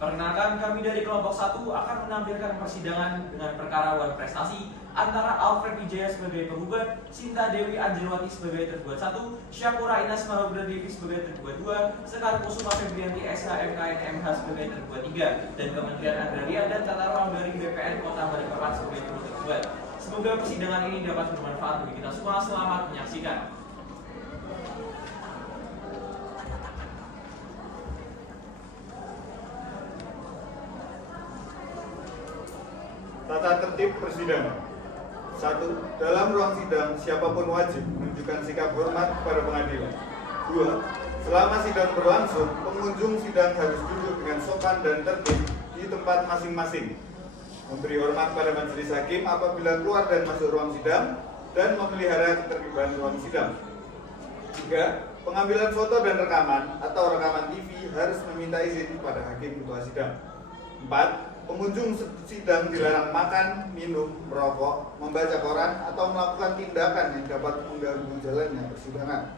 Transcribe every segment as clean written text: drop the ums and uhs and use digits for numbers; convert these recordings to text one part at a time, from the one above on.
Perkenalkan, kami dari kelompok 1 akan menampilkan persidangan dengan perkara wan prestasi antara Alfred Wijaya sebagai penggugat, Sinta Dewi Anjelwati sebagai tergugat 1, Syakura Inas Mahendra Devi sebagai tergugat 2, Sekar Kusuma Febrianti SHMKN MH sebagai tergugat 3, dan Kementerian Agraria dan Tata Ruang dari BPN Kota Balikpapan sebagai tergugat. Semoga persidangan ini dapat bermanfaat bagi kita semua. Selamat menyaksikan. Tata tertib persidangan. 1. Dalam ruang sidang, siapapun wajib menunjukkan sikap hormat kepada pengadilan. 2. Selama sidang berlangsung, pengunjung sidang harus duduk dengan sopan dan tertib di tempat masing-masing. Memberi hormat pada majelis hakim apabila keluar dan masuk ruang sidang, dan memelihara ketertiban ruang sidang. 3. Pengambilan foto dan rekaman atau rekaman TV harus meminta izin kepada hakim ketua sidang. 4. Pengunjung sidang dilarang makan, minum, merokok, membaca koran, atau melakukan tindakan yang dapat mengganggu jalannya persidangan.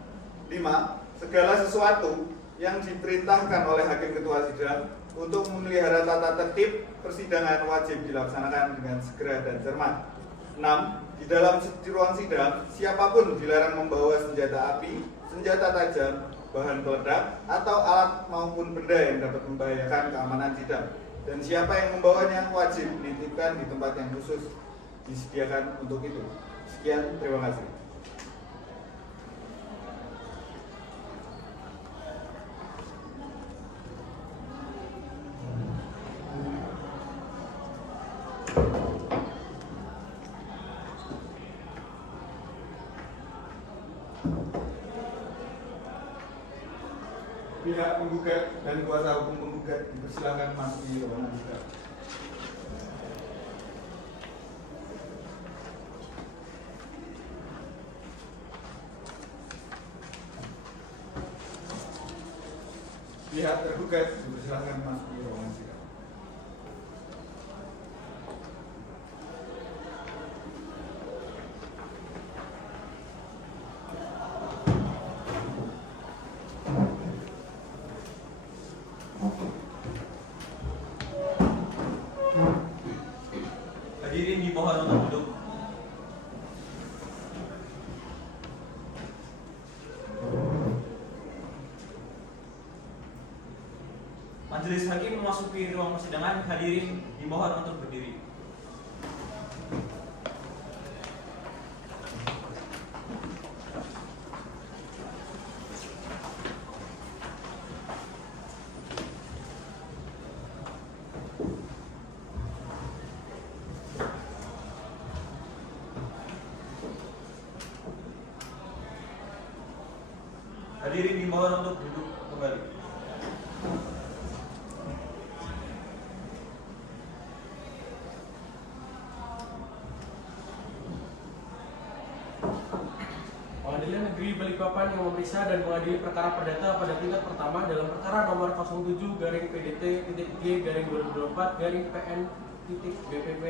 5. Segala sesuatu yang diperintahkan oleh hakim ketua sidang untuk memelihara tata tertib persidangan wajib dilaksanakan dengan segera dan cermat. 6. Di dalam ruang sidang, siapapun dilarang membawa senjata api, senjata tajam, bahan peledak, atau alat maupun benda yang dapat membahayakan keamanan sidang. Dan siapa yang membawanya wajib dititipkan di tempat yang khusus disediakan untuk itu. Sekian, terima kasih. Pihak penggugat dan kuasa hukum penggugat dipersilakan memasuki ruangan sidang. Pihak tergugat dipersilakan memasuki ruangan sidang. Hadirin dimohon untuk duduk. Majelis hakim memasuki ruang persidangan. Hadirin dimohon untuk berdiri. Hadirin dimohon untuk duduk kembali. Pengadilan Negeri Balikpapan yang memeriksa dan mengadili perkara perdata pada tingkat pertama dalam perkara nomor 07/PDT-G/2024/PN-BPP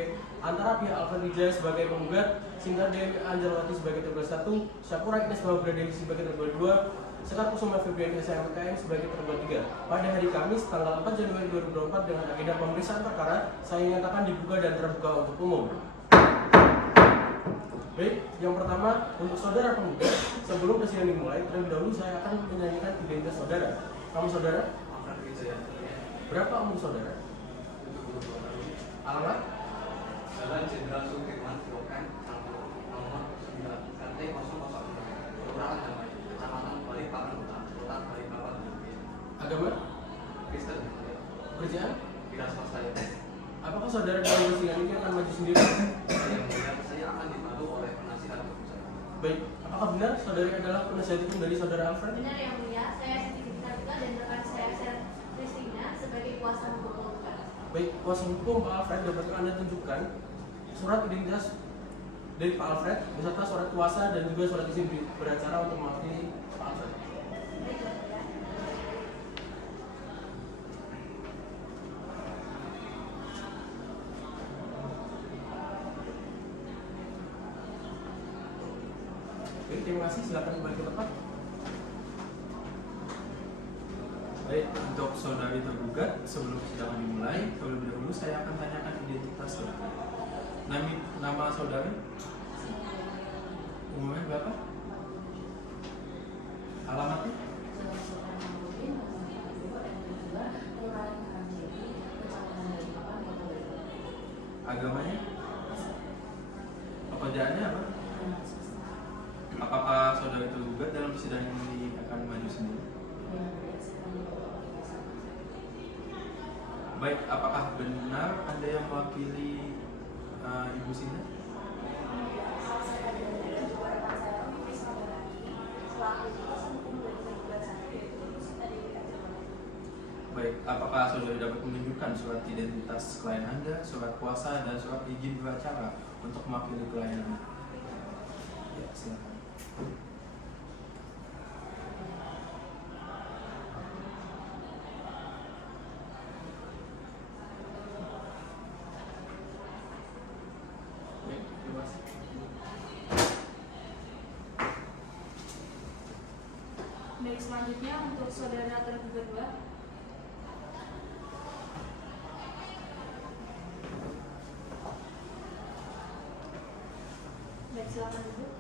antara pihak Alfred Wijaya sebagai penggugat, Sinta Dewi Anjelwati sebagai tergugat 1, Syakura Inas Mahendra Devi sebagai tergugat 2, Sekar Kusuma Febrianti SHMKN sebagai tergugat 3. Pada hari Kamis tanggal 4 Januari 2024 dengan agenda pemeriksaan perkara, saya nyatakan dibuka dan terbuka untuk umum. Baik, yang pertama untuk saudara penggugat, sebelum persidangan dimulai, terlebih dahulu saya akan menyanyikan identitas saudara. Kamu saudara? Alfred Wijaya. Berapa umur saudara? Alamat? Jalan Jenderal Sudirman, Blok M, nomor 9, RT 006, Kelurahan Damai, Kecamatan Balikpapan Utara, Kota Balikpapan. Agama? Kristen. Pekerjaan? Wira swasta. Apakah saudara dalam persidangan ini akan maju sendiri? Saya akan dibantu oleh penasihat hukum saya. Baik, apakah benar saudari adalah penasihat hukum dari saudara Alfred? Benar yang mulia, saya Siti Bintartika dan rekan saya Kristina sebagai kuasa hukum penggugat. Baik, kuasa hukum Pak Alfred dapat Anda tunjukkan surat identitas dari Pak Alfred beserta surat kuasa dan juga surat izin beracara untuk mewakili Pak Alfred. Baik, yang mulia. Baik, terima kasih. Silakan kembali ke tempat. Baik, untuk Untuk saudari tergugat, sebelum persidangan dimulai, terlebih dahulu saya akan tanyakan identitas saudara. Nama saudari? Umurnya berapa? Alamatnya? Agamanya? Pekerjaannya apa? Apakah saudari tergugat dalam persidangan ini akan maju sendiri? Baik, apakah benar Anda yang mewakili Ibu Sinta? Baik, apakah saudari dapat menunjukkan surat identitas klien Anda, surat kuasa, dan surat izin beracara untuk mewakili klien Anda? Ya, silakan. Baik, terima kasih. Baik, selanjutnya untuk saudara tergugat 2. Baik, silakan duduk.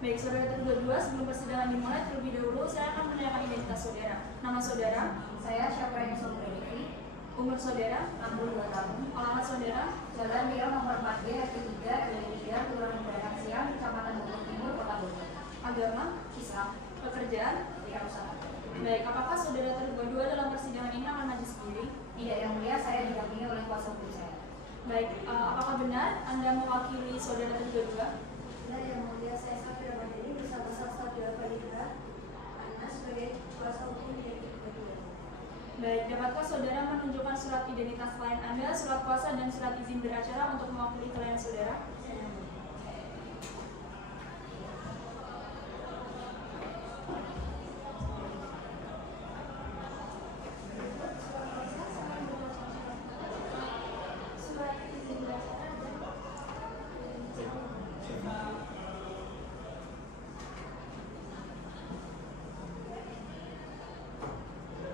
Baik, saudara tergugat 2, sebelum persidangan dimulai, terlebih dahulu saya akan menanyakan identitas saudara. Nama saudara, Saya Syafra Insul Dewi, umur saudara, 62 tahun, alamat saudara, Jalan Rio nomor 4B, RT 3, RW 3, Kelurahan Badan Siang, Kecamatan Bogor Timur, Kota Bogor. agama, Islam, pekerjaan. tidak usaha. Baik, apakah saudara tergugat 2 dalam persidangan ini akan maju sendiri? Tidak, yang mulia, saya didampingi oleh kuasa hukum saya. Baik, apakah benar Anda mewakili saudara tergugat 2? Ya, yang mulia, saya Safira Mandiri bersama Sabda Falidra Ana sebagai kuasa hukum dari kedua. Baik, dapatkah saudara menunjukkan surat identitas klien Anda, surat kuasa, dan surat izin beracara untuk mewakili klien saudara? Surat izin beracara dan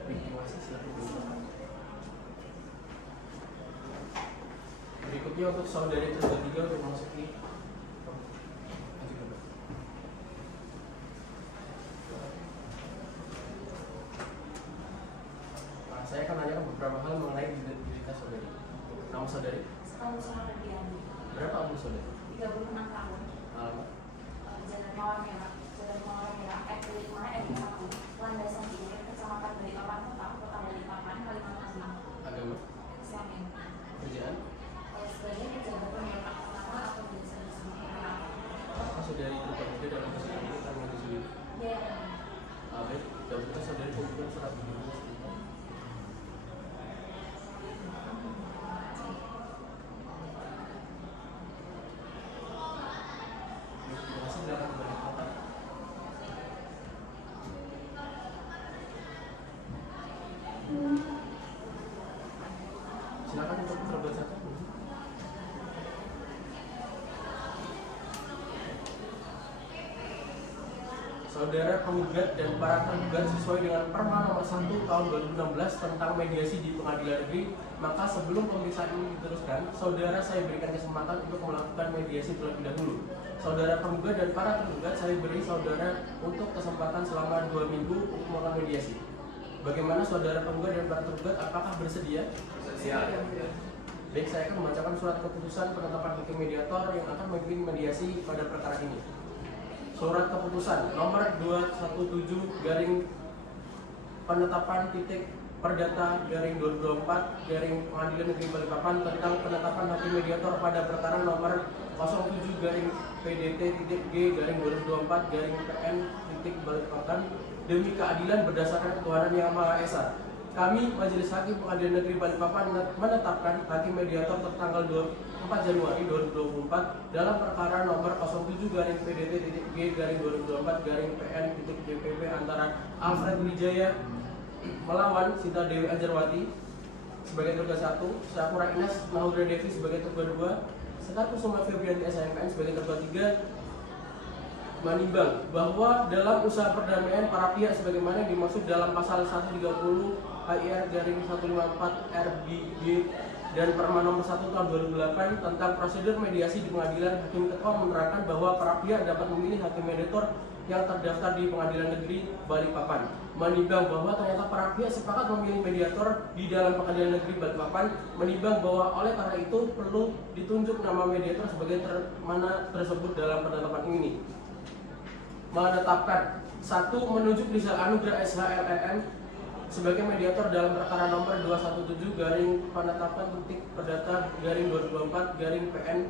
Terima kasih, silakan. Berikutnya untuk saudari tergugat 3 untuk memasuki. Saya akan menanyakan beberapa hal mengenai identitas saudari. Nama saudari? Setahu sama Ferdiani, Berapa umur saudari? 36 tahun, Alamat? Jalan Mawar Merah, RT 5, RW 1, Landasan Timur, Kecamatan Balikpapan Kota, Kota Balikpapan, Kalimantan Timur. Agama? Islam. Kerjaan? Sebagai pejabat pemerintahan pertama atau biasa disebut PNS. Apakah saudari tergugat 3 dalam persidangan ini akan maju sendiri? Ya, Baik, dan juga saudari pembukaan surat identitas. Terima kasih, silakan kembali ke tempat. Silakan untuk tergugat 1. Saudara penggugat dan para tergugat sesuai dengan Perma nomor 1 tahun 2016 tentang mediasi di pengadilan negeri, maka sebelum pemeriksaan ini diteruskan, saudara saya berikan kesempatan untuk melakukan mediasi terlebih dahulu. Saudara penggugat dan para tergugat saya beri saudara untuk kesempatan selama 2 minggu untuk melakukan mediasi. Bagaimana saudara penggugat dan para tergugat, apakah bersedia? Baik, saya akan membacakan surat keputusan penetapan hakim mediator yang akan memimpin mediasi pada perkara ini. Surat keputusan nomor 217 garing penetapan titik perdata garing 2024 garing Pengadilan Negeri Balikpapan tentang penetapan hakim mediator pada perkara nomor 07 garing PDT titik G garing 2024 garing PN titik Balikpapan demi keadilan berdasarkan ketuhanan yang Maha Esa. Kami Majelis Hakim Pengadilan Negeri Balikpapan menetapkan hakim mediator tertanggal 4 Januari 2024 dalam perkara nomor 07 garing PDT titik G garing 2024 garing PN titik DPP antara Alfred Wijaya melawan Sinta Dewi Anjarwati sebagai tergugat 1, Syakura Ines Mahendra Devi sebagai tergugat 2, Sekar Kusuma Febrianti SMPN sebagai tergugat 3, menimbang bahwa dalam usaha perdamaian para pihak sebagaimana yang dimaksud dalam pasal 130 HIR-154 RBG dan Perma nomor 1 tahun 2008 tentang prosedur mediasi di pengadilan, Hakim Ketua menerangkan bahwa para pihak dapat memilih hakim mediator yang terdaftar di Pengadilan Negeri Balikpapan. Menimbang bahwa ternyata para pihak sepakat memilih mediator di dalam Pengadilan Negeri Balikpapan, menimbang bahwa oleh karena itu perlu ditunjuk nama mediator sebagai mana tersebut dalam penetapan ini. Menetapkan 1. Menunjuk Rizal Anugrah SHLLM sebagai mediator dalam perkara nomor 217 garing penetapan titik perdata garing 2024 garing PN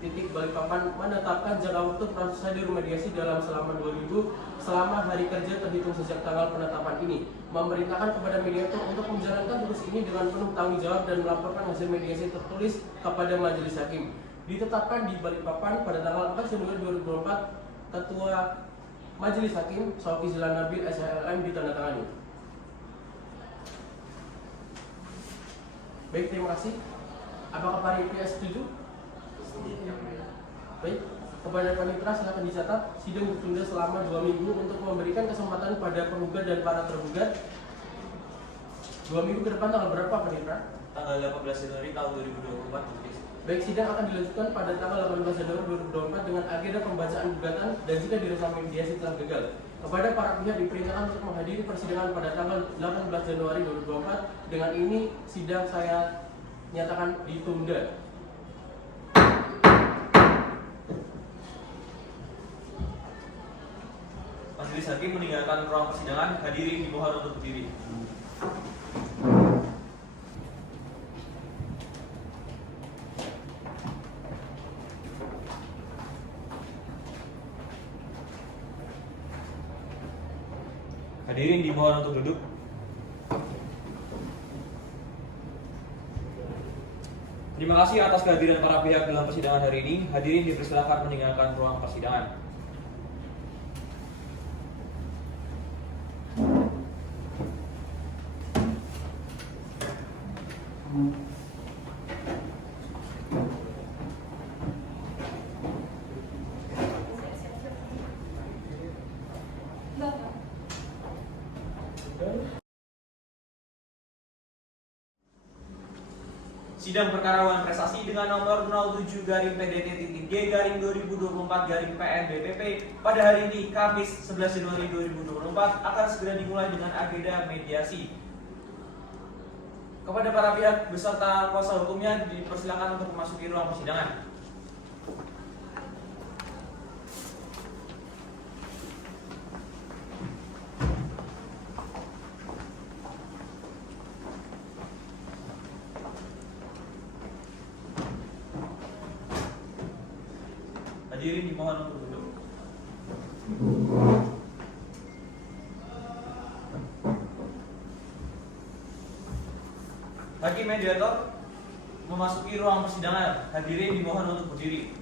titik Balikpapan, menetapkan jangka waktu prosedur mediasi selama 2 minggu selama hari kerja terhitung sejak tanggal penetapan ini. Memerintahkan kepada mediator untuk menjalankan tugas ini dengan penuh tanggung jawab dan melaporkan hasil mediasi tertulis kepada majelis hakim. Ditetapkan di Balikpapan pada tanggal 4 Januari 2024. Ketua Majelis Hakim Sofi Zilan Nabil SHLM ditandatangani. Baik, terima kasih. Apakah panitia setuju? Baik, kepada panitera silakan dicatat sidang ditunda selama 2 minggu untuk memberikan kesempatan pada penggugat dan para tergugat. 2 minggu ke depan tanggal berapa panitera? Tanggal 18 Januari tahun 2024. Baik, sidang akan dilanjutkan pada tanggal 18 Januari 2024 dengan agenda pembacaan gugatan dan jika dirasa mediasi telah gagal. Kepada para pihak diperintahkan untuk menghadiri persidangan pada tanggal 18 Januari 2024. Dengan ini sidang saya nyatakan ditunda. Majelis Hakim meninggalkan ruang persidangan, hadirin dimohon untuk berdiri. Hadirin dimohon untuk duduk. Terima kasih atas kehadiran para pihak dalam persidangan hari ini. Hadirin dipersilakan meninggalkan ruang persidangan. Sidang perkara Wan Prestasi dengan nomor 07-PDT-G-2024-PN-BPP pada hari ini Kamis 11 Januari 2024 akan segera dimulai dengan agenda mediasi. Kepada para pihak beserta kuasa hukumnya dipersilakan untuk memasuki ruang persidangan. Hadirin dimohon untuk duduk. Hakim mediator memasuki ruang persidangan. Hadirin dimohon untuk berdiri.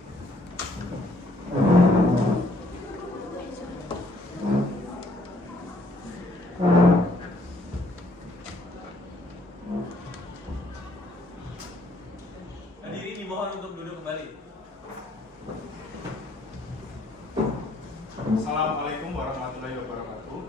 Hadirin dimohon untuk duduk kembali. Assalamualaikum warahmatullahi wabarakatuh.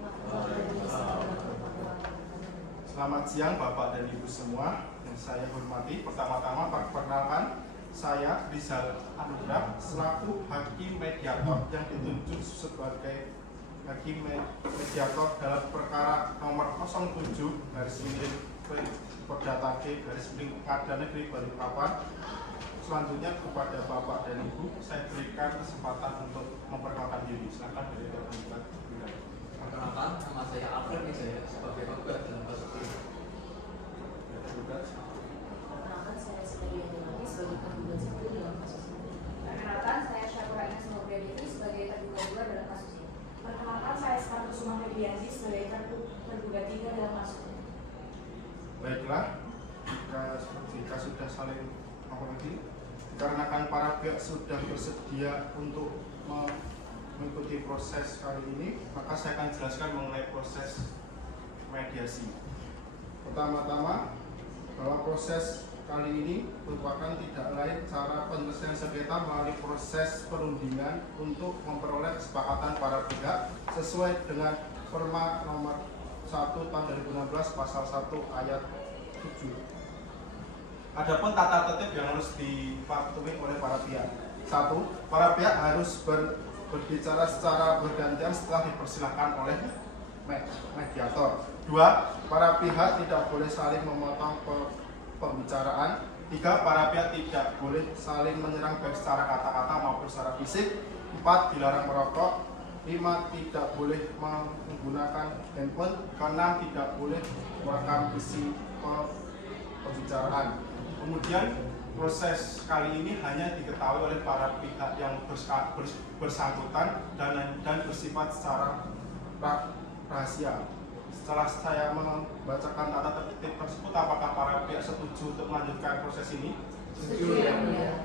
Selamat siang Bapak dan Ibu semua yang saya hormati. Pertama-tama perkenalkan, saya Rizal Anugrah selaku Hakim Mediator yang ditunjuk sebagai Hakim Mediator dalam perkara nomor 07/Perdata G/Pengadilan Negeri Balikpapan. Selanjutnya kepada Bapak dan Ibu saya berikan kesempatan untuk memperkenalkan diri. Silakan dari tergugat. Perkenalkan, nama saya Alfred Wijaya sebagai penggugat dalam kasus ini. Perkenalkan, saya Siti Yanti sebagai tergugat satu dalam kasus ini. Perkenalkan, saya Syakura Ines Mahubradiati sebagai tergugat 2 dalam kasus ini. Perkenalkan, saya Skartu Sumang Febrianti sebagai tergugat 3 dalam kasus ini. Baiklah, jika sudah saling dikarenakan para pihak sudah bersedia untuk mengikuti proses kali ini, maka saya akan jelaskan mengenai proses mediasi. Pertama-tama, bahwa proses kali ini merupakan tidak lain cara penyelesaian sengketa melalui proses perundingan untuk memperoleh kesepakatan para pihak sesuai dengan Perma nomor 1 1 tahun 2016 pasal 1 ayat 7. Adapun tata tertib yang harus dipatuhi oleh para pihak. 1. Para pihak harus berbicara secara bergantian setelah dipersilahkan oleh mediator. 2. Para pihak tidak boleh saling memotong pembicaraan. 3. Para pihak tidak boleh saling menyerang baik secara kata-kata maupun secara fisik. 4. Dilarang merokok. 5. Tidak boleh menggunakan handphone. 6. Tidak boleh merekam isi pembicaraan. Kemudian proses kali ini hanya diketahui oleh para pihak yang bersangkutan dan bersifat secara rahasia. Setelah saya membacakan tata tertib tersebut, apakah para pihak setuju untuk melanjutkan proses ini? Setuju ya mulia.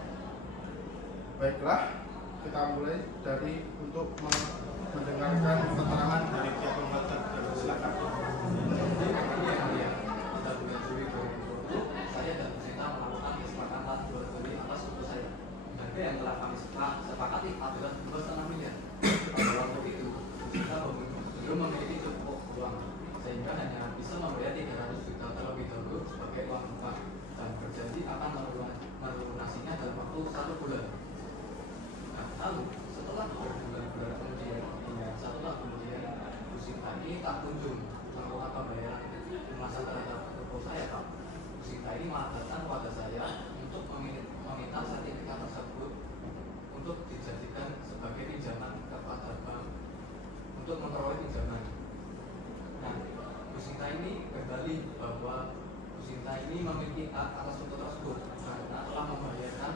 Baiklah, kita mulai dari untuk mendengarkan keterangan dari pihak penggugat. Silakan. Saya dan peserta melakukan kesepakatan jual beli atas buku saya. Harga yang telah kami sepakati adalah 2,5 miliar. Pada waktu itu, kita belum memiliki cukup uang, sehingga hanya bisa membayar 300 juta terlebih dahulu sebagai uang muka dan berjanji akan melunasinya dalam waktu 1 bulan. Nah, lalu setelah berbulan-bulan kemudian, hingga 1 tahun kemudian, Bu Sinta ini tak kunjung melakukan pembayaran lunasan terhadap toko saya, Pak. Bu Sinta ini malah datang kepada saya untuk meminta sertifikat tersebut untuk dijadikan sebagai pinjaman kepada bank untuk memperoleh pinjaman. Nah, Bu Sinta ini berdalih bahwa Bu Sinta ini memiliki hak atas foto tersebut karena telah membayarkan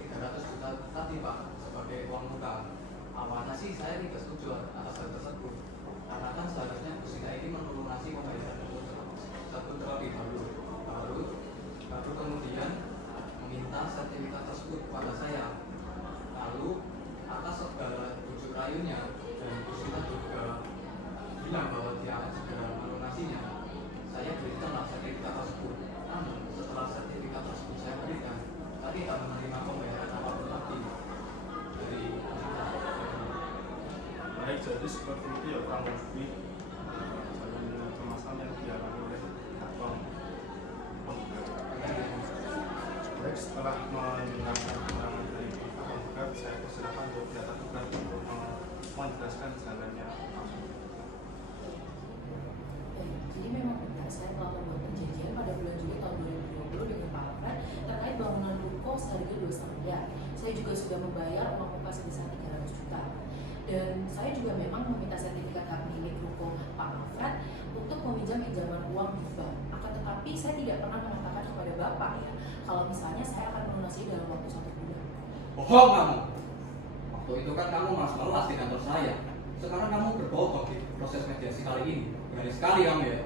300 juta tadi, Pak, sebagai uang muka. Awalnya sih saya tidak setuju atas hal tersebut, karena kan seharusnya Bu Sinta ini melunasi pembayaran tersebut terlebih dahulu, baru kemudian meminta sertifikat tersebut kepada saya. Lalu atas segala bujuk rayunya dan Bu Sinta juga bilang bahwa dia akan segera melunasinya, saya berikanlah sertifikat tersebut. Namun setelah sertifikat tersebut saya berikan, saya tidak menerima pembayaran apapun lagi dari Bu Sinta. Baik, jadi seperti itu ya kurang lebih permasalahan yang dialami oleh penggugat. Baik, setelah mendengarkan keterangan dari penggugat, saya persilakan untuk pihak tergugat untuk menjelaskan jalannya. Jadi memang benar saya telah membuat perjanjian pada bulan Juli tahun 2020 dengan Pak Alfred terkait bangunan ruko seharga 2,5 miliar. Saya juga sudah membayar uang muka sebesar 300 juta. Dan saya juga memang meminta sertifikat hak milik ruko Pak Alfred untuk meminjam pinjaman uang di bank. Akan tetapi saya tidak pernah mengatakan kepada Bapak ya, kalau misalnya saya akan melunasi dalam waktu 1 bulan. Bohong kamu. Waktu itu kan kamu malas di kantor saya. Sekarang kamu berbohong di proses mediasi kali ini. Berani sekali kamu ya.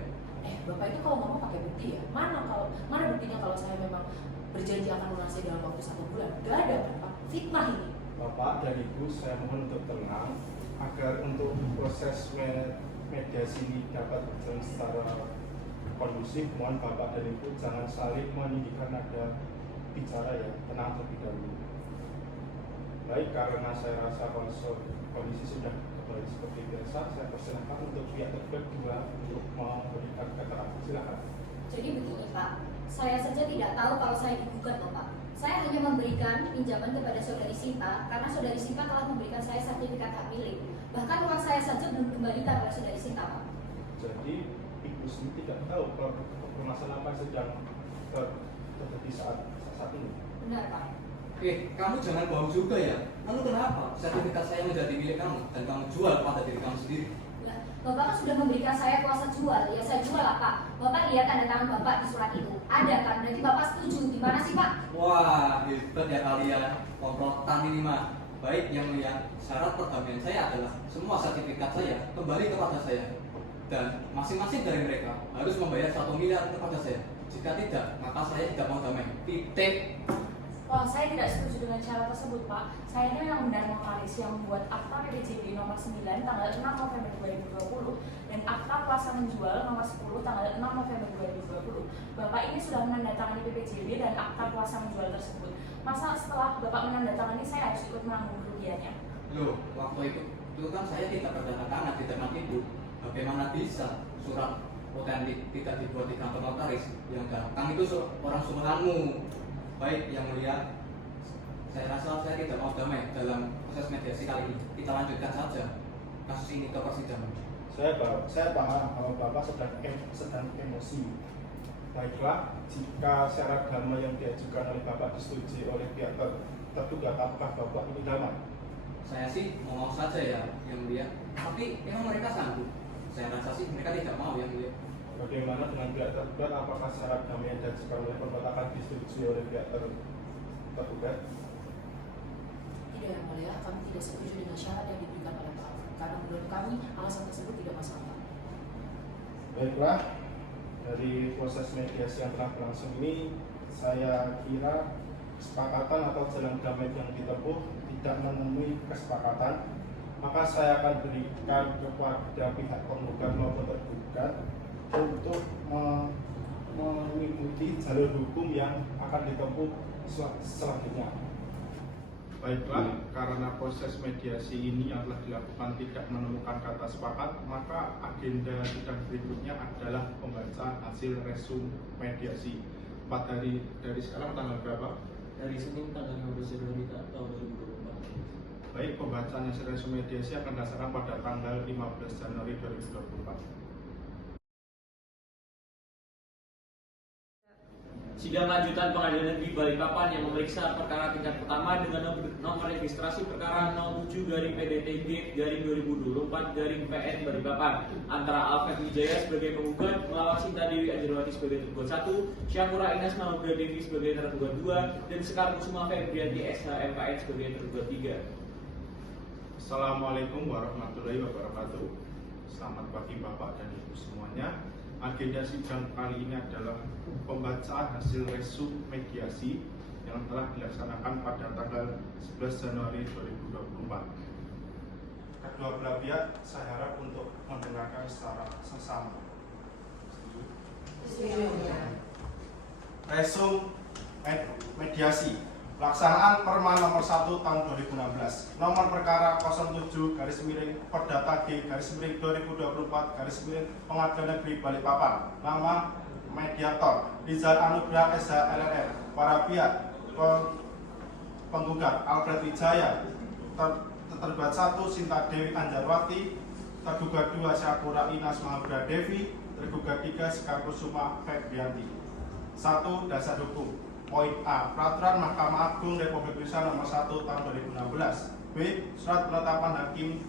Bapak itu kalau ngomong pakai bukti ya. Mana buktinya kalau saya memang berjanji akan melunasi dalam waktu 1 bulan? Gak ada kan Pak? Fitnah ini. Bapak dan Ibu, saya mohon untuk tenang agar untuk proses mediasi ini dapat berjalan secara kondusif. Mohon Bapak dan Ibu jangan saling meninggikan nada bicara ya, tenang terlebih dahulu. Baik, karena saya rasa kondisi sudah kembali seperti biasa, saya persilahkan untuk pihak tergugat juga untuk memberikan keterangan. Silakan. Jadi begini Pak, saya saja tidak tahu kalau saya digugat loh Pak. Saya hanya memberikan pinjaman kepada saudari Sinta karena saudari Sinta telah memberikan saya sertifikat hak milik. Bahkan uang saya saja belum dikembalikan oleh saudari Sinta Pak. Jadi Ibu sendiri tidak tahu kalau permasalahan apa yang sedang terjadi saat ini. Benar Pak. Kamu jangan bohong juga ya. Lalu kenapa sertifikat saya menjadi milik kamu dan kamu jual pada diri kamu sendiri? Lah, Bapak kan sudah memberikan saya kuasa jual, ya saya jual lah Pak. Bapak lihat tanda tangan Bapak di surat itu. Ada kan? Berarti Bapak setuju. Gimana sih Pak? Wah, hebat ya kalian. Komplotan ini mah. Baik, yang lihat syarat perdamaian saya adalah semua sertifikat saya kembali kepada saya. Dan masing-masing dari mereka harus membayar 1 miliar kepada saya. Jika tidak, maka saya tidak mau damai. Titik. Wah, saya tidak setuju dengan syarat tersebut, Pak. Saya ini yang benar notaris yang membuat akta PPJB nomor 9 tanggal 6 November 2020 dan akta kuasa menjual nomor 10 tanggal 6 November 2020. Bapak ini sudah menandatangani PPJB dan akta kuasa menjual tersebut. Masa setelah Bapak menandatangani saya harus ikut menanggung kerugiannya? Loh, waktu itu kan saya tidak bertanda tangan di depan ibu. Bagaimana bisa? surat otentik tidak dibuat di kantor notaris, yang datang itu orang suruhanmu. Baik, yang mulia, saya rasa saya tidak mau damai dalam proses mediasi kali ini. Kita lanjutkan saja kasus ini ke persidangan. Saya paham kalau Bapak sedang emosi. Baiklah, jika syarat damai yang diajukan oleh Bapak disetujui oleh pihak terduga, apakah Bapak ini damai? Saya sih mau saja ya, yang mulia. Tapi memang mereka sanggup. Saya rasa sih mereka tidak mau, yang mulia. Bagaimana dengan pihak terduga? Apakah syarat damai yang diajukan oleh pembuat akan disetujui oleh pihak terduga? Tidak, yang mulia, kami tidak setuju dengan syarat yang diberikan oleh Pak Alfred, karena menurut kami alasan tersebut tidak masalah. Baiklah, dari proses mediasi yang telah berlangsung ini, saya kira kesepakatan atau jalan damai yang ditempuh tidak menemui kesepakatan, maka saya akan berikan kepada pihak penggugat maupun tergugat untuk mengikuti jalur hukum yang akan ditempuh selanjutnya. Baiklah, karena proses mediasi ini yang telah dilakukan tidak menemukan kata sepakat, maka agenda sidang berikutnya adalah pembacaan hasil resum mediasi. 4 hari dari sekarang tanggal berapa? Dari Senin tanggal 15 Januari tahun 2024. Baik, pembacaan hasil resum mediasi akan dilaksanakan pada tanggal 15 Januari 2024. Sidang lanjutan Pengadilan Negeri Balikpapan yang memeriksa perkara tingkat pertama dengan nomor registrasi perkara 07/PDT-2024/PN Balikpapan antara Alfred Wijaya sebagai penggugat melawan Sinta Dewi Anjelawati sebagai tergugat 1, Syakura Ines Mahendra Devi sebagai tergugat 2, dan Sekar Kusuma Febrianti SHMKN sebagai tergugat 3. Assalamualaikum warahmatullahi wabarakatuh. Selamat pagi Bapak dan Ibu semuanya. Agenda sidang kali ini adalah pembacaan hasil resum mediasi yang telah dilaksanakan pada tanggal 11 Januari 2024. Kedua belah pihak saya harap untuk mendengarkan secara seksama. Resum mediasi. Pelaksanaan Perma nomor 1 tahun 2016, nomor perkara 07/G/2024/Pengadilan Negeri Balikpapan. Nama mediator Rizal Anugrah SHLLR. Para pihak penggugat Alfred Wijaya, tergugat 1 Sinta Dewi Anjarwati, tergugat 2 Syakura Ines Mahendra Devi, tergugat 3 Sekar Kusuma Febrianti. 1. Dasar hukum. Poin A. Peraturan Mahkamah Agung Republik Indonesia nomor 1 tahun 2016. B. Surat penetapan hakim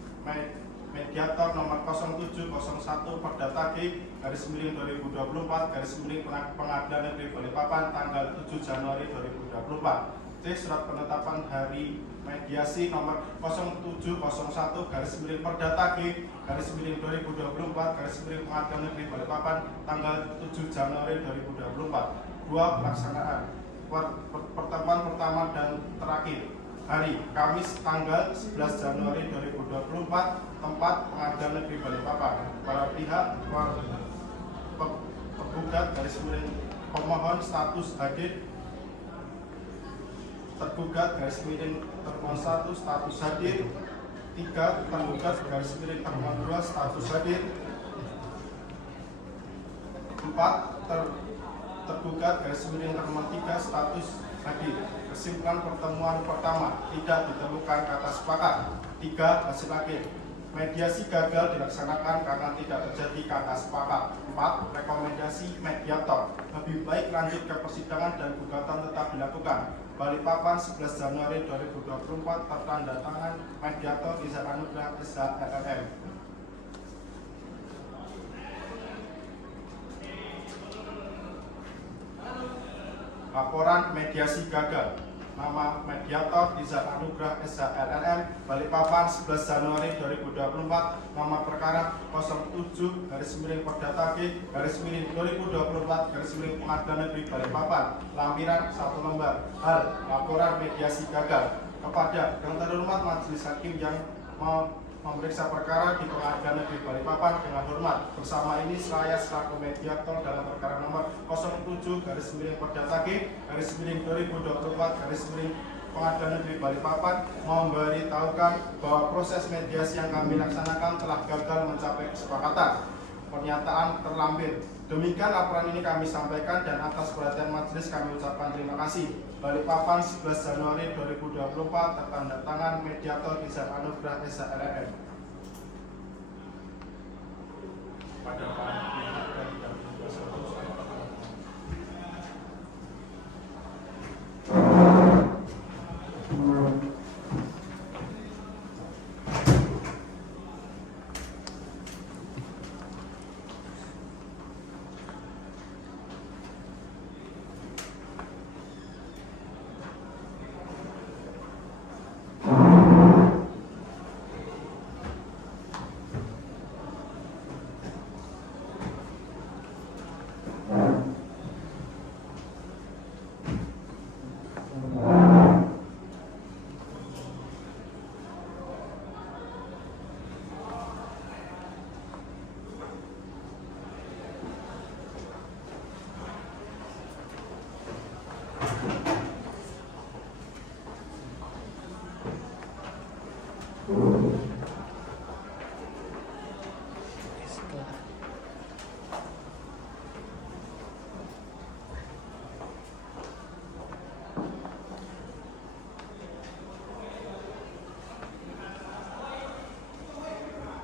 mediator nomor 07/1/2024/Pengadilan Negeri Balikpapan tanggal 7 Januari 2024. C. Surat penetapan hari mediasi nomor 07/1/2024/Pengadilan Negeri Balikpapan tanggal 7 Januari 2024. 2. Pelaksanaan pertemuan pertama dan terakhir hari Kamis tanggal 11 Januari 2024, tempat Pengadilan Negeri Balikpapan. Para pihak penggugat pemohon status hadir, tergugat termohon 1 status hadir, 3 tergugat termohon 2 status hadir, 4 tergugat termohon 3 status hadir. Kesimpulan pertemuan pertama, tidak ditemukan kata sepakat. 3. Hasil akhir, mediasi gagal dilaksanakan karena tidak terjadi kata sepakat. 4. Rekomendasi mediator, lebih baik lanjut ke persidangan dan gugatan tetap dilakukan. Balikpapan 11 Januari 2024, tertanda tangan mediator Rizal Anugrah SHLLM. Laporan mediasi gagal. Nama mediator Rizal Anugrah SHLLM, Balikpapan 11 Januari 2024. Nomor perkara 07/G/2024/Pengadilan Negeri Balikpapan. Lampiran 1 lembar. Hal laporan mediasi gagal. Kepada yang terhormat Majelis Hakim yang memeriksa perkara di Pengadilan Negeri Balikpapan dengan hormat. Bersama ini saya selaku mediator dalam perkara nomor 07/2024/Pengadilan Negeri Balikpapan memberitahukan bahwa proses mediasi yang kami laksanakan telah gagal mencapai kesepakatan. pernyataan terlampir. Demikian laporan ini kami sampaikan dan atas perhatian majelis kami ucapkan terima kasih. Balikpapan 11 Januari 2024 tertanda tangan Mediator Rizal Anugrah SHLM. Pada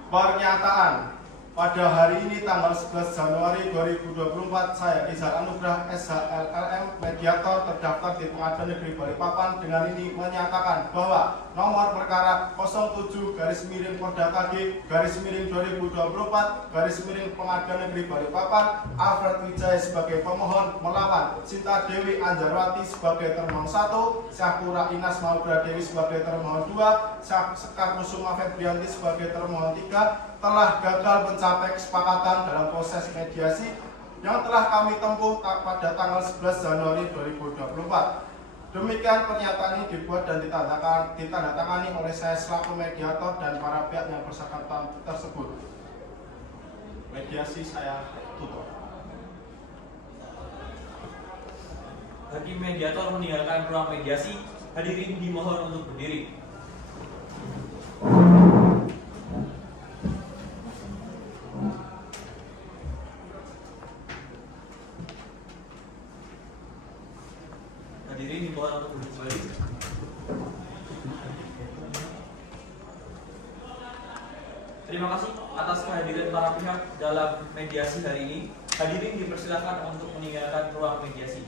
pernyataan. Pada hari ini tanggal 11 Januari 2024 saya Rizal Anugrah SHLM Mediator terdaftar di Pengadilan Negeri Balikpapan dengan ini menyatakan bahwa nomor perkara 07-KG/2024 Pengadilan Negeri Balikpapan Alfred Wijaya sebagai pemohon melawan Sinta Dewi Anjarwati sebagai termohon 1, Syakura Inas Mahugra Dewi sebagai termohon 2, Sekar Kusuma Febrianti sebagai termohon 3 telah gagal mencapai kesepakatan dalam proses mediasi yang telah kami tempuh pada tanggal 11 Januari 2024. Demikian pernyataan ini dibuat dan ditandatangani oleh saya selaku mediator dan para pihak yang bersangkutan tersebut. Mediasi saya tutup. Hakim mediator meninggalkan ruang mediasi. Hadirin dimohon untuk berdiri. Hadirin dimohon untuk duduk kembali. Terima kasih atas kehadiran para pihak dalam mediasi hari ini. Hadirin dipersilakan untuk meninggalkan ruang mediasi.